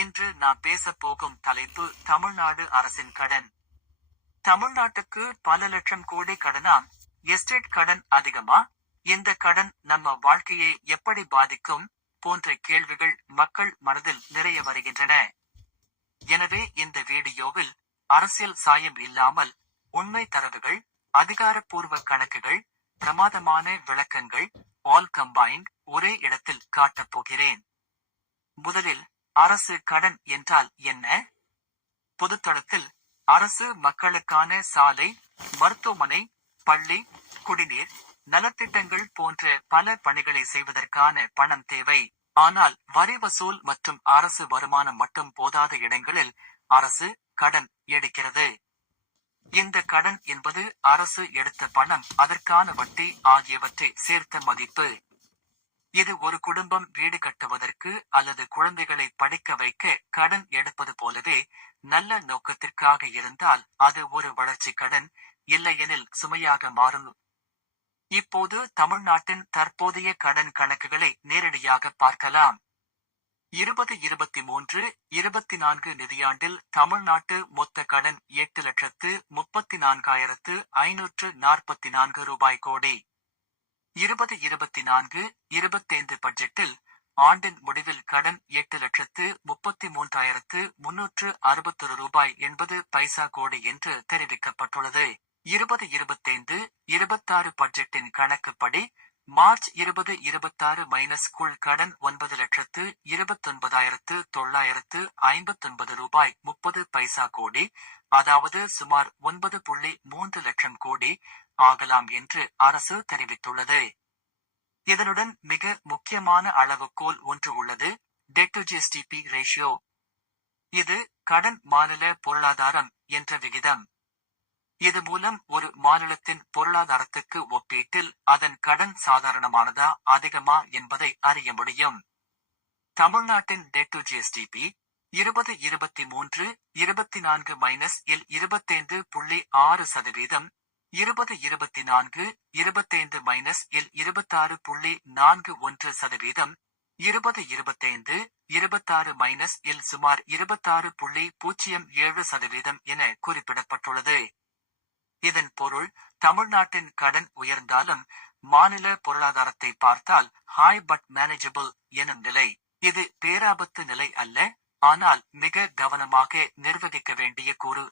இன்று நான் பேசப் போகும் தலைப்பு தமிழ்நாடு அரசின் கடன். தமிழ்நாட்டுக்கு பல லட்சம் கோடி கடனாம் எஸ்டேட் கடன் அதிகமா? இந்த கடன் நம்ம வாழ்க்கையை எப்படி பாதிக்கும்? போன்ற கேள்விகள் மக்கள் மனதில் நிறைய வருகின்றன. எனவே இந்த வீடியோவில் அரசியல் சாயம் இல்லாமல் உண்மை தரவுகள் அதிகாரப்பூர்வ கணக்குகள் பிரமாதமான விளக்கங்கள் ஆல் கம்பைன்ட் ஒரே இடத்தில் காட்டப் போகிறேன். முதலில் அரசு கடன் என்றால் என்ன? பொதுத்தளத்தில் அரசு மக்களுக்கான சாலை மருத்துவமனை பள்ளி குடிநீர் நலத்திட்டங்கள் போன்ற பல பணிகளை செய்வதற்கான பணம் தேவை. ஆனால் வரி வசூல் மற்றும் அரசு வருமானம் மட்டும் போதாத இடங்களில் அரசு கடன் எடுக்கிறது. இந்த கடன் என்பது அரசு எடுத்த பணம் அதற்கான வட்டி ஆகியவற்றை சேர்த்த மதிப்பு. இது ஒரு குடும்பம் வீடு கட்டுவதற்கு அல்லது குழந்தைகளை படிக்க வைக்க கடன் எடுப்பது போலவே நல்ல நோக்கத்திற்காக இருந்தால் அது ஒரு வளர்ச்சி கடன் இல்லையெனில் சுமையாக மாறும். இப்போது தமிழ்நாட்டின் தற்போதைய கடன் கணக்குகளை நேரடியாக பார்க்கலாம். இருபது இருபத்தி மூன்று இருபத்தி நான்கு நிதியாண்டில் தமிழ்நாட்டு மொத்த கடன் எட்டு லட்சத்து முப்பத்தி நான்காயிரத்து ஐநூற்று நாற்பத்தி நான்கு ரூபாய் கோடி. இருபது இருபத்தி நான்கு இருபத்தைந்து பட்ஜெட்டில் ஆண்டின் முடிவில் கடன் எட்டு லட்சத்து முப்பத்தி மூன்றாயிரத்து முன்னூற்று அறுபத்தொரு ரூபாய் எண்பது பைசா கோடி என்று தெரிவிக்கப்பட்டுள்ளது. இருபது இருபத்தைந்து இருபத்தாறு பட்ஜெட்டின் கணக்குப்படி மார்ச் இருபது இருபத்தாறு மைனஸ் குள் கடன் ஒன்பது லட்சத்து இருபத்தொன்பதாயிரத்து தொள்ளாயிரத்து ஐம்பத்தொன்பது ரூபாய் முப்பது பைசா கோடி அதாவது சுமார் ஒன்பது புள்ளி மூன்று லட்சம் கோடி ஆகலாம் என்று அரசு தெரிவித்துள்ளது. இதனுடன் மிக முக்கியமான அளவுகோல் ஒன்று உள்ளது டெட் டு ஜிஎஸ்டிபி ரேஷியோ இது கடன் மாநில பொருளாதாரம் என்ற விகிதம். இது மூலம் ஒரு மாநிலத்தின் பொருளாதாரத்துக்கு ஒப்பீட்டில் அதன் கடன் சாதாரணமானதா அதிகமா என்பதை அறிய முடியும். தமிழ்நாட்டின் டெட் டு ஜிஎஸ்டிபி இருபது இருபத்தி மூன்று இருபத்தி நான்கு மைனஸ் இல் இருபத்தைந்து புள்ளி ஆறு சதவீதம் இருபது இருபத்தி நான்கு இருபத்தைந்து மைனஸ் இல் இருபத்தாறு புள்ளி நான்கு ஒன்று சதவீதம் இருபது இருபத்தைந்து இருபத்தாறு மைனஸ் இல் சுமார் இருபத்தாறு புள்ளி பூஜ்ஜியம் ஏழு சதவீதம் என குறிப்பிடப்பட்டுள்ளது. இதன் பொருள் தமிழ்நாட்டின் கடன் உயர்ந்தாலும் மாநில பொருளாதாரத்தை பார்த்தால் ஹாய் பட் மேனேஜபிள் எனும் நிலை. இது பேராபத்து நிலை அல்ல ஆனால் மிக கவனமாக நிர்வகிக்க வேண்டிய கூறு.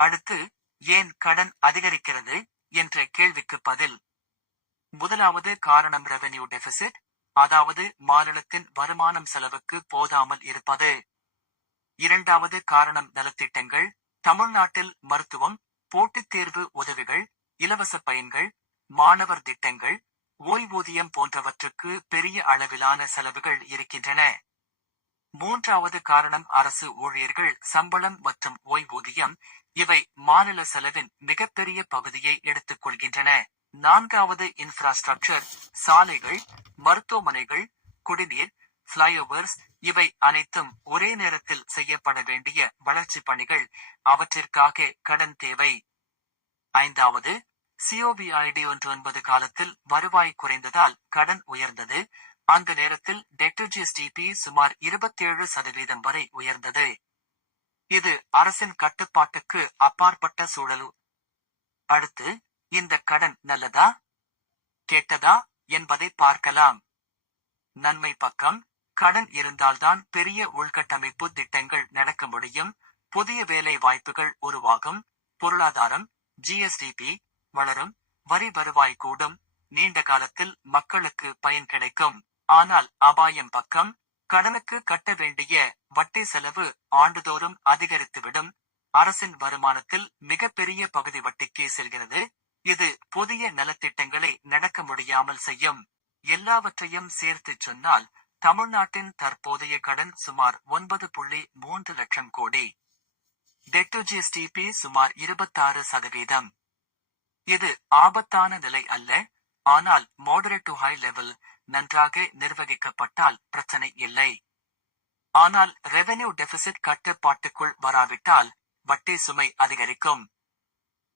அடுத்து ஏன் கடன் அதிகரிக்கிறது என்ற கேள்விக்கு பதில். முதலாவது காரணம் ரெவென்யூ டெபிசிட் அதாவது மாநிலத்தின் வருமானம் செலவுக்கு போதாமல் இருப்பது. இரண்டாவது காரணம் நலத்திட்டங்கள் தமிழ்நாட்டில் மருத்துவம் போட்டித் தேர்வு உதவிகள் இலவச பயன்கள் மாணவர் திட்டங்கள் ஓய்வூதியம் போன்றவற்றுக்கு பெரிய அளவிலான செலவுகள் இருக்கின்றன. மூன்றாவது காரணம் அரசு ஊழியர்கள் சம்பளம் மற்றும் ஓய்வூதியம். இவை மாநில செலவின் மிகப்பெரிய பகுதியை எடுத்துக் கொள்கின்றன. நான்காவது இன்ஃப்ராஸ்ட்ரக்சர் சாலைகள் மருத்துவமனைகள் குடிநீர் பிளைஓவர்ஸ் இவை அனைத்தும் ஒரே நேரத்தில் செய்யப்பட வேண்டிய வளர்ச்சி பணிகள். அவற்றிற்காக கடன் தேவை. ஐந்தாவது சிஓபிஐடி ஒன்று ஒன்பது காலத்தில் வருவாய் குறைந்ததால் கடன் உயர்ந்தது. அந்த நேரத்தில் டெக்டர்ஜிஎஸ்டிபி சுமார் இருபத்தேழு சதவீதம் வரை உயர்ந்தது. இது அரசின் கட்டுப்பாட்டுக்கு அப்பாற்பட்ட சூழல். அடுத்து இந்த கடன் நல்லதா கெட்டதா என்பதை பார்க்கலாம். நன்மை பக்கம் கடன் இருந்தால்தான் பெரிய உள்கட்டமைப்பு திட்டங்கள் நடக்க முடியும். புதிய வேலை வாய்ப்புகள் உருவாகும். பொருளாதாரம் ஜிஎஸ்டிபி வளரும் வரி வருவாய் கூடும். நீண்ட காலத்தில் மக்களுக்கு பயன் கிடைக்கும். ஆனால் அபாயம் பக்கம் கடனுக்கு கட்ட வேண்டிய வட்டி செலவு ஆண்டுதோறும் அதிகரித்துவிடும். அரசின் வருமானத்தில் மிகப்பெரிய பகுதி வட்டிக்கே செல்கிறது. இது புதிய நலத்திட்டங்களை நடக்க முடியாமல் செய்யும். எல்லாவற்றையும் சேர்த்து சொன்னால் தமிழ்நாட்டின் தற்போதைய கடன் சுமார் ஒன்பது புள்ளி மூன்று லட்சம் கோடி. டெட் ஜிஎஸ்டிபி சுமார் இருபத்தாறு சதவீதம். இது ஆபத்தான நிலை அல்ல. ஆனால் மாடரேட் டு ஹை லெவல் நன்றாக நிர்வகிக்கப்பட்டால் பிரச்சனை இல்லை. ஆனால் ரெவென்யூ டெபிசிட் கட்டுப்பாட்டுக்குள் வராவிட்டால் வட்டி சுமை அதிகரிக்கும்.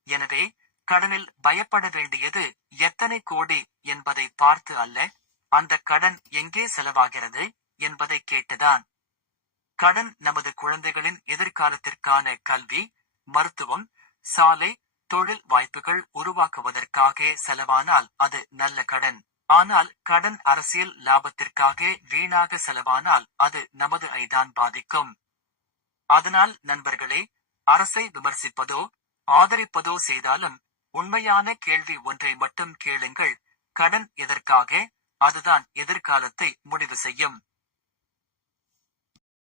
எனவே கடனில் பயப்பட வேண்டியது எத்தனை கோடி என்பதை பார்த்து அல்ல அந்த கடன் எங்கே செலவாகிறது என்பதை கேட்டுதான். கடன் நமது குழந்தைகளின் எதிர்காலத்திற்கான கல்வி மருத்துவம் சாலை தொழில் வாய்ப்புகள் உருவாக்குவதற்காக செலவானால் அது நல்ல கடன். ஆனால் கடன் அரசியல் லாபத்திற்காக வீணாக செலவானால் அது நமது ஐதான் பாதிக்கும். அதனால் நண்பர்களே அரசை விமர்சிப்பதோ ஆதரிப்பதோ செய்தாலும் உண்மையான கேள்வி ஒன்றை மட்டும் கேளுங்கள். கடன் எதற்காக? அதுதான் எதிர்காலத்தை முடிவு செய்யும்.